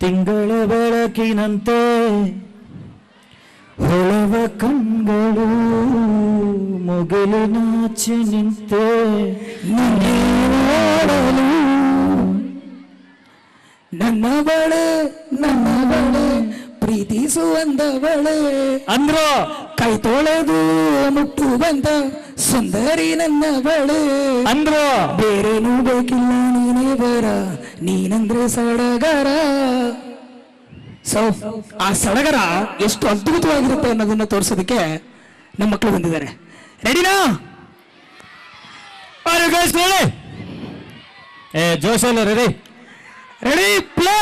ತಿಂಗಳ ಬೆಳಕಿನಂತೆ ಹೊಳವ ಕಣ್ಗಳು ಮುಗಿಲಿನಾಚೆ ನಿಂತೆ ನೋಡಲು ನನ್ನವಳೆ ಪ್ರೀತಿಸುವಂದವಳೆ ಅಂದ್ರ ಕೈ ತೊಳೆದು ಮುಟ್ಟುವಂತ ಸುಂದರಿ ನನ್ನವಳೆ ಅಂದ್ರ ಬೇರೇನೂ ಬೇಕಿಲ್ಲ ನೀನೇ ಬರ ನೀನಂದ್ರೆ ಸಡಗರ. ಆ ಸಡಗರ ಎಷ್ಟು ಅದ್ಭುತವಾಗಿರುತ್ತೆ ಅನ್ನೋದನ್ನ ತೋರಿಸೋದಕ್ಕೆ ನಮ್ಮ ಮಕ್ಕಳು ಬಂದಿದ್ದಾರೆ. ರೆಡಿನಾ? ಜೋಶಲ್ಲ ರೆಡಿ ರೆಡಿ ಪ್ಲೇ.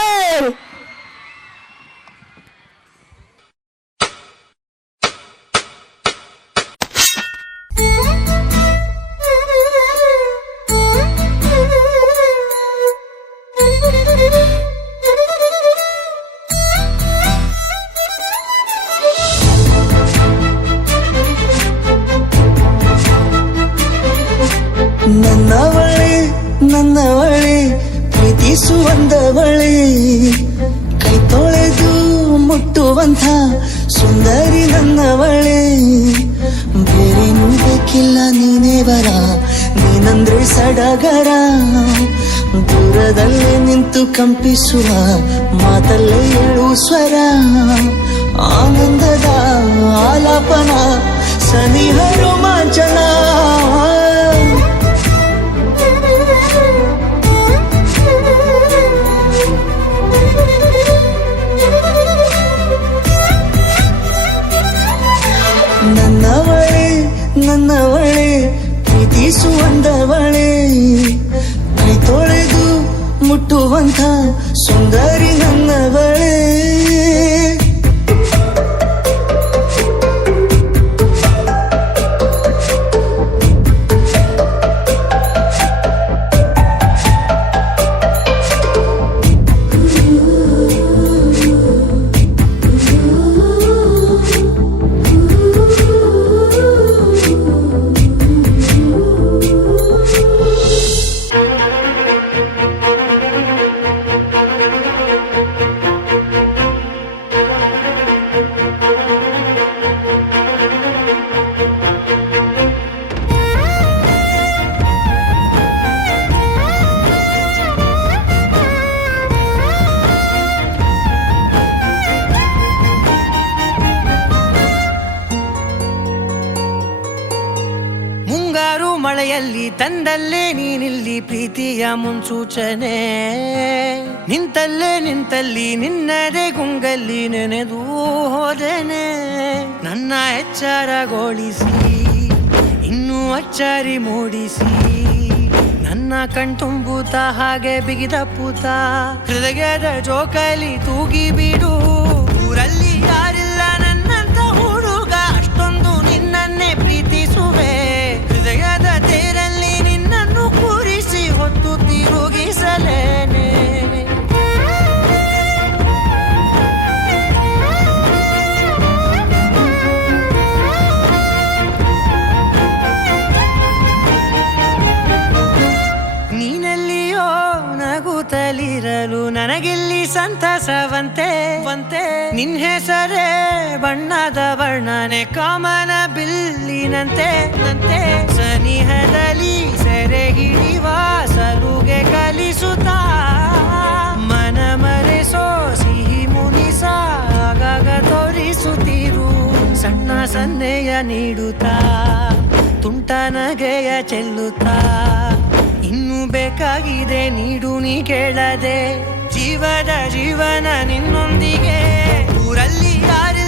ನನ್ನವಳೆ ಪ್ರೀತಿಸುವಂದವಳೆ ಕೈ ತೊಳೆದು ಮುಟ್ಟುವಂಥ ಸುಂದರಿ ನನ್ನವಳೆ. ಬೇರೇನೂ ಬೇಕಿಲ್ಲ ನೀನೇ ಬರ ನೀನಂದ್ರೆ ಸಡಗರ. ದೂರದಲ್ಲೇ ನಿಂತು ಕಂಪಿಸುವ ಮಾತಲ್ಲೇ ಏಳು ಸ್ವರ. ಆನಂದದ ಆಲಾಪನ ಸನಿಹ ರೋಮಾಂಚನ. ನನ್ನವಳೆ ಪ್ರೀತಿಸುವಂದವಳೆ ಕೈ ತೊಳೆದು ಮುಟ್ಟುವಂಥ ಸುಂದರಿ ನನ್ನವಳೆ. ಮಳೆಯಲ್ಲಿ ತಂದಲ್ಲೇ ನೀನಿಲ್ಲಿ ಪ್ರೀತಿಯ ಮುನ್ಸೂಚನೆ. ನಿಂತಲ್ಲಿ ನಿನ್ನದೇ ಗುಂಗಲ್ಲಿ ನೆನೆದು ಹೋದನೆ. ನನ್ನ ಎಚ್ಚರಗೊಳಿಸಿ ಇನ್ನೂ ಅಚ್ಚರಿ ಮೂಡಿಸಿ ನನ್ನ ಕಣ್ತುಂಬುತ್ತ ಹಾಗೆ ಬಿಗಿದ ಪೂತ ಹೃದಯದ ಜೋಕಾಲಿ ತೂಗಿ ಬಿಡು. ಊರಲ್ಲಿ ಯಾರಿಲ್ಲ ನನ್ನಂತ ಹುಡುಗ ಅಷ್ಟೊಂದು ನಿನ್ನನ್ನೇ ಪ್ರೀತಿಸುವೆ. ಹೃದಯದ ತೇರಲ್ಲಿ ನಿನ್ನನ್ನು ಕೂರಿಸಿ ಹೊತ್ತು ತಿರುಗಿಸಲೇನೆ. ನೀನೆಲ್ಲಿಯೋ ನಗುತ್ತಲಿರಲು ನನಗಿಲ್ಲಿ ಸಂತಸವಂತೆ ನಿನ್ ಹೆಸರೇ ಬಣ್ಣದ ವರ್ಣನೆ ಕಾಮನ ಬಿಲ್ಲಿನಂತೆ ಸನಿಹದಲ್ಲಿ ಸೆರೆ ಹಿಡಿವ ಸಲುಗೆ ಕಲಿಸುತ್ತಾ ಮನ ಮರೆಸೋ ಸಿಹಿ ಮುನಿಸ ಆಗಾಗ ತೋರಿಸುತ್ತಿರು. ಸಣ್ಣ ಸನ್ನೆಯ ನೀಡುತ್ತಾ ತುಂಟ ನಗೆಯ ಚೆಲ್ಲುತ್ತಾ ಇನ್ನೂ ಬೇಕಾಗಿದೆ ನೀಡು ನೀ ಕೇಳದೆ. ಜೀವನ ನಿನ್ನೊಂದಿಗೆ ಊರಲ್ಲಿ ಯಾರಿಲ್ಲ